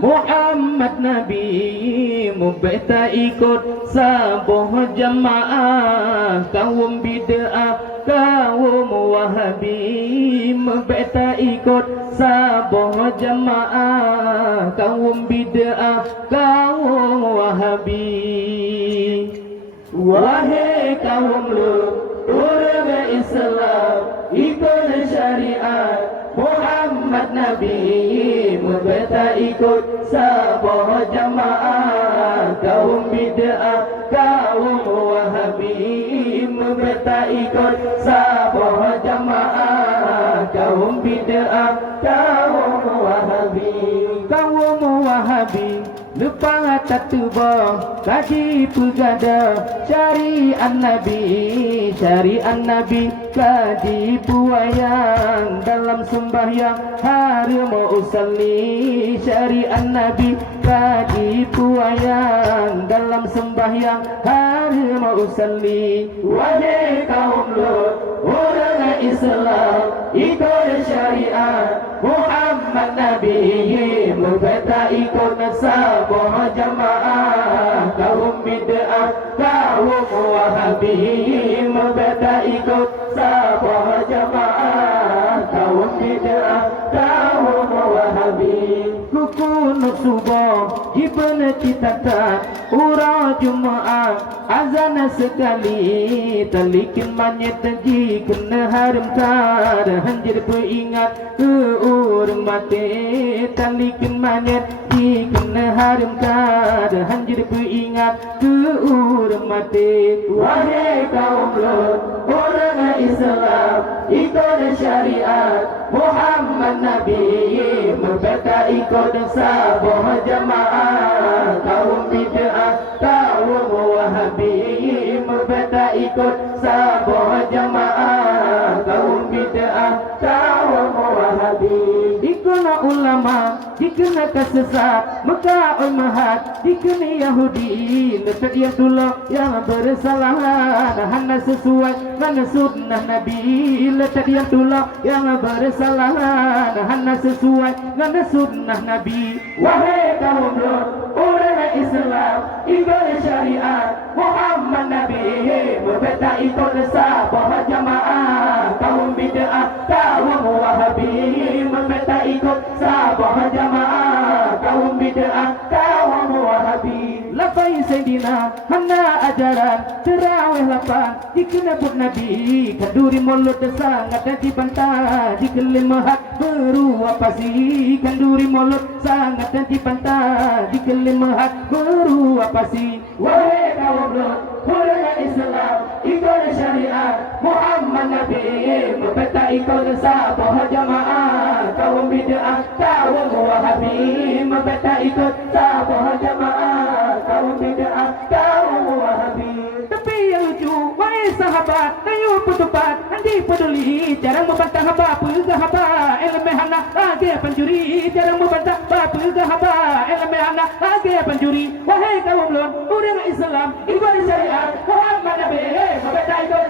Muhammad Nabi mubta ikut sabuh jamaah kaum bid'ah kaum wahabi mubta ikut sabuh jamaah kaum bid'ah kaum wahabi. Wahai kaum Lut, orang Islam ikut syariat Muhammad Nabi mubta ikut sabuh jamaah kaum bid'ah kaum wahabi mubta ikut sabuh jamaah kaum bid'ah kaum wahabi. Kaum wahabi lupa tatuba kaji pegada syariat Nabi kaji puayang dalam sembahyang harum usalli syariat Nabi kaji puayang dalam sembahyang harum usalli. Wahai kaum Lut, orang Islam ikut syariat Muhammad Nabi mubta ikut sabuh jamaah kaum bid'ah kaum wahabi mubta ikut sabuh jamaah kaum bid'ah kaum wahabi. Rukun subuh ibn citata urang Jumaat azan sekali talikin manyet jikun haramkan hanjir peringat ke urmate talikin manyet jikun haramkan hanjir peringat ke urmate. Wahai kaum Lut, orang Islam ikut syariat Muhammad Nabi mubta ikut sabuh jamaah kaum bid'ah kaum wahabi mubta ikut sabuh jamaah kaum bid'ah kaum wahabi. Dikena ulama dikena kesesat Mekah Ummahat dikena Yahudi letak yang tulak yang bersalahan hana sesuai mana sunnah Nabi letak yang tulak yang bersalahan hana sesuai mana sunnah Nabi. Wahai kaum Lut, orang Islam ikut syariat Muhammad Nabi mubta ikut sabuh jamaah kaum bid'ah kaum wahabi mubta ikut sabuh jamaah kaum bid'ah kaum wahabi. Lafai Sayyidina hana ajaran terawih lapan dikena put Nabi kanduri mulut sangat dan dibantah dikelimahat berua pasi kanduri mulut sangat dan dibantah dikelimahat berua pasi. Wahai kaum Lut, orang Islam ikut syariat Muhammad Nabi mubta ikut sabuh jamaah kaum bid'ah kaum wahabi mubta ikut sabuh jamaah kaum bid'ah kaum wahabi. Tapi yang lucu, wahai sahabat kayu putupat andi peduli jarang membantah bapa ke haba elemen hana lagi pencuri jarang membantah bapa ke haba elemen hana lagi pencuri. Wahai kaum Lut, orang Islam ikut syariat Muhammad Nabi mubta ikut